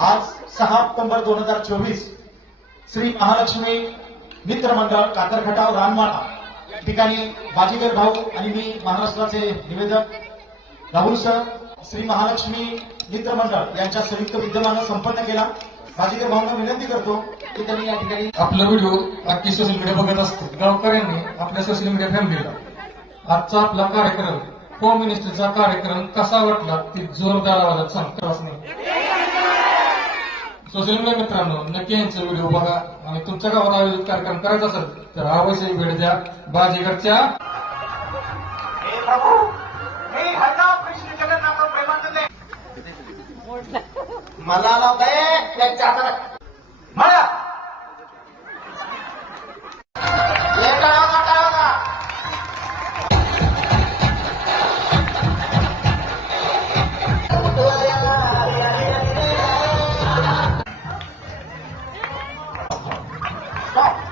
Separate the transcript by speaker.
Speaker 1: आज सहा ऑक्टोबर दोन हजार चोवीस श्री महालक्ष्मी मित्र मंडळ कातरखटाव रानमाळा ठिकाणी बाजीगर भाऊ आणि मी महाराष्ट्राचे निवेदक राहुल सर श्री महालक्ष्मी मित्र मंडळ यांच्या संयुक्त विद्यमानं संपन्न केला. बाजीगर भाऊंना विनंती करतो की त्यांनी या ठिकाणी
Speaker 2: आपला व्हिडिओ नक्की सोशल मीडिया बघत असते गावकऱ्यांनी आपल्या सोशल मीडिया फॅमिलीला आजचा आपला कार्यक्रम होम मिनिस्टरचा कार्यक्रम कसा वाटला ते जोरदार आवाजात सांगतो. सोशल मीडिया मित्रांनो नक्की यांचा व्हिडिओ बघा आणि तुमच्या गावात आयोजित कार्यक्रम करायचा असेल तर अवश्य भेट द्या.
Speaker 1: बाजीगडच्या मला लावताय त्यांच्या हाताला. 好。